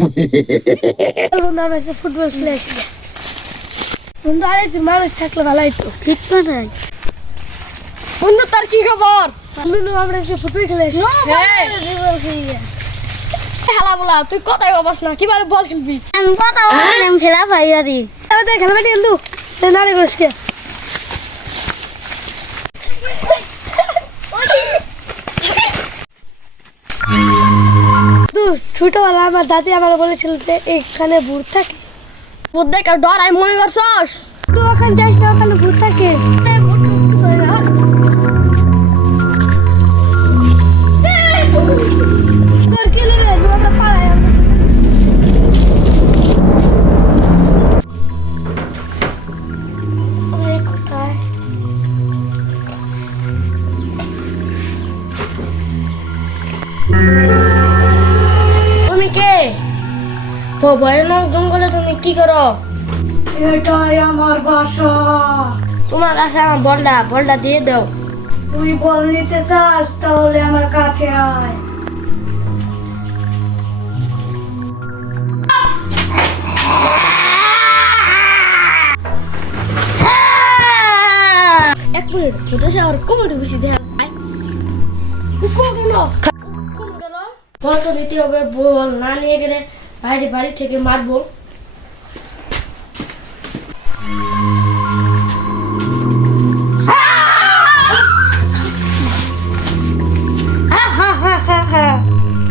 বন্ধু আমরা একটা ফুটবল খেলে আসি বন্ধু আরে তুই মানুষ থাকলে ভালো হইতো ঠিক কথা বন্ধু তার কি খবর? বন্ধু আমরা একটা ফুটবল খেলে আসি খেলা বলা তুই কোথায় খবর না কিভাবে বল খেলবি? আমি কথা বললাম খেলা পাই আরে তাহলে খেলা মাটি খেলতু নারে গোসকে ছোটবেলা আমার দাদি আমার বলেছিল যে এখানে ভূত থাকে ভূত দেখে ডরাই মনে করছস? তুই ওখানে যাস না ওখানে ভূত থাকে তোর কি লেগে আমরা পাড়ায় কোথায় তুমি কে? ভয়ানক জঙ্গলে তুমি কি করো? এটাই আমার বাসা তোমার কাছে আমার বলটা দিয়ে দাও। তুই বল নিতে চাস তাহলে আমার কাছে আয় এক মিনিট ভূত এসে আমার কোমরে বেশি দেখা যায়। বল তো নিতে হবে, বল না নিয়ে গেলে বাড়ি থেকে মারবো।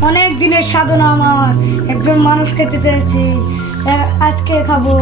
অনেক দিনের সাধনা আমার একজন মানুষ খেতে চেয়েছি আজকে খাবো